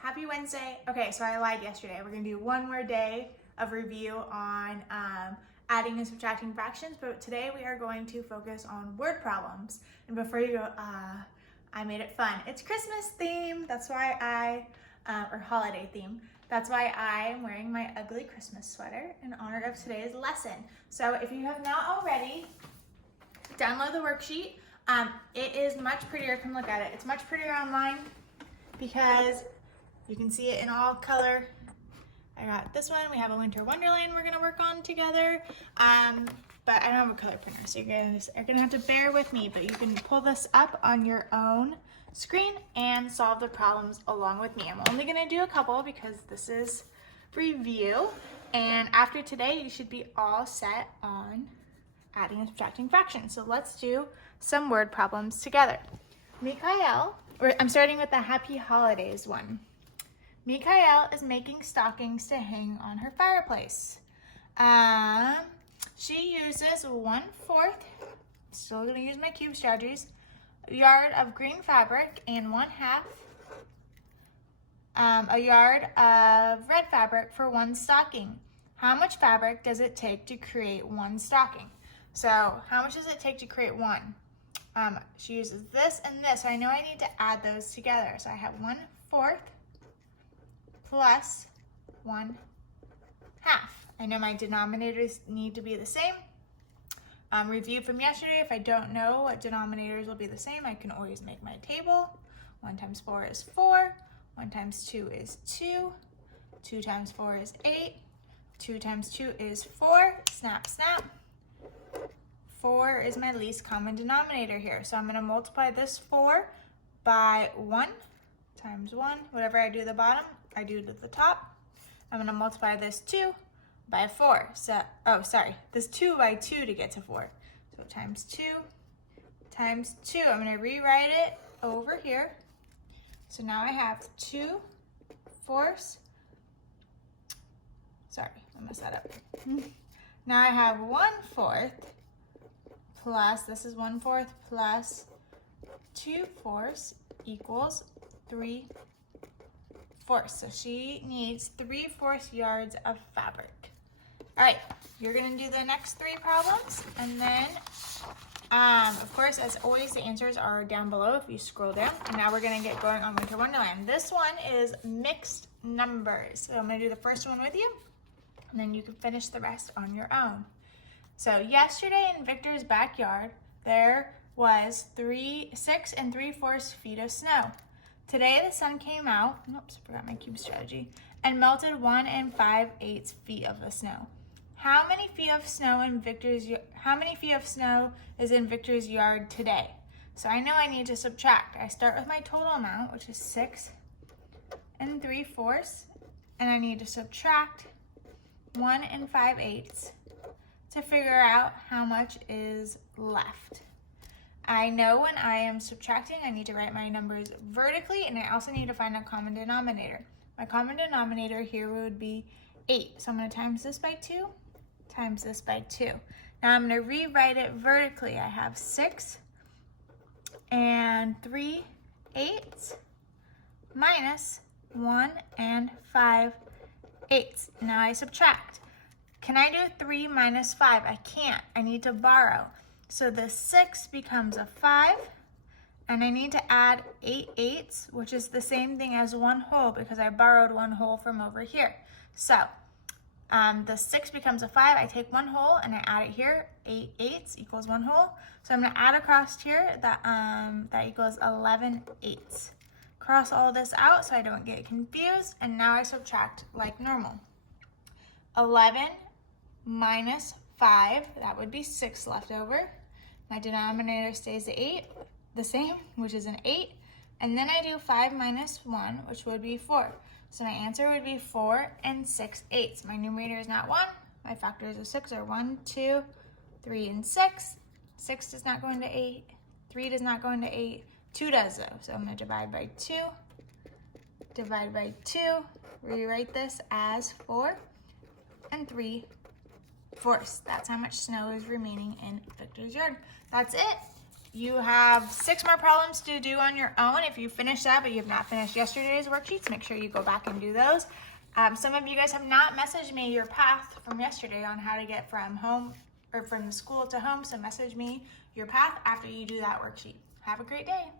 happy Wednesday. Okay, so I lied yesterday. We're gonna do one more day of review on adding and subtracting fractions, but today we are going to focus on word problems. And before you go, I made it fun. It's Christmas theme, that's why or holiday theme. That's why I am wearing my ugly Christmas sweater in honor of today's lesson. So if you have not already, download the worksheet. It is much prettier, come look at it. It's much prettier online because you can see it in all color. I got this one. We have a winter wonderland we're gonna work on together. But I don't have a color printer, so you're gonna have to bear with me, but you can pull this up on your own screen and solve the problems along with me. I'm only gonna do a couple because this is review. And after today, you should be all set on adding and subtracting fractions. So let's do some word problems together. I'm starting with the happy holidays one. Mikael is making stockings to hang on her fireplace. She uses 1/4, still gonna use my cube strategies, yard of green fabric and 1/2 a yard of red fabric for one stocking. How much fabric does it take to create one stocking? So how much does it take to create one? She uses this and this, so I know I need to add those together. So I have 1/4 plus 1/2. I know my denominators need to be the same. Review from yesterday, if I don't know what denominators will be the same, I can always make my table. 1 times 4 is 4, 1 times 2 is 2, 2 times 4 is 8, 2 times 2 is 4, snap, snap. 4 is my least common denominator here. So I'm gonna multiply this 4 by 1 times 1. Whatever I do at the bottom, I do it at the top. I'm gonna multiply this 2 by 4. This 2 by 2 to get to 4. So times 2 times 2. I'm gonna rewrite it over here. So now I have 2/4. Sorry, I messed that up. Now I have 1/4 plus, this is 1/4 plus 2/4 equals 3/4. So she needs 3/4 yards of fabric. All right, you're gonna do the next 3 problems, and then, of course, as always, the answers are down below if you scroll down. And now we're gonna get going on Winter Wonderland. This one is mixed numbers. So I'm gonna do the first one with you, and then you can finish the rest on your own. So yesterday in Victor's backyard, there was 6 3/4 feet of snow. Today the sun came out, oops, I forgot my cube strategy, and melted 1 5/8 feet of the snow. How many feet of snow is in Victor's yard today? So I know I need to subtract. I start with my total amount, which is 6 3/4, and I need to subtract 1 5/8 to figure out how much is left. I know when I am subtracting, I need to write my numbers vertically, and I also need to find a common denominator. My common denominator here would be 8. So I'm going to times this by 2, times this by 2. Now I'm going to rewrite it vertically. I have 6 3/8 minus 1 5/8. Now I subtract. Can I do 3 minus 5? I can't. I need to borrow. So the 6 becomes a 5, and I need to add 8/8, which is the same thing as 1 whole because I borrowed 1 whole from over here. So the 6 becomes a 5. I take 1 whole and I add it here. 8/8 equals 1 whole. So I'm going to add across here that equals 11/8. Cross all this out so I don't get confused, and now I subtract like normal. 11 minus 5, that would be 6 left over. My denominator stays the same, which is an 8. And then I do 5 minus 1, which would be 4. So my answer would be 4 6/8. My numerator is not 1. My factors of 6 are 1, 2, 3, and 6. 6 does not go into 8. 3 does not go into 8. 2 does though. So I'm going to divide by 2. Divide by 2. Rewrite this as 4 3/4. That's how much snow is remaining in Victor's yard. That's it. You have 6 more problems to do on your own. If you finish that, but you have not finished yesterday's worksheets, make sure you go back and do those. Some of you guys have not messaged me your path from yesterday on how to get from home or from the school to home, so message me your path after you do that worksheet. Have a great day.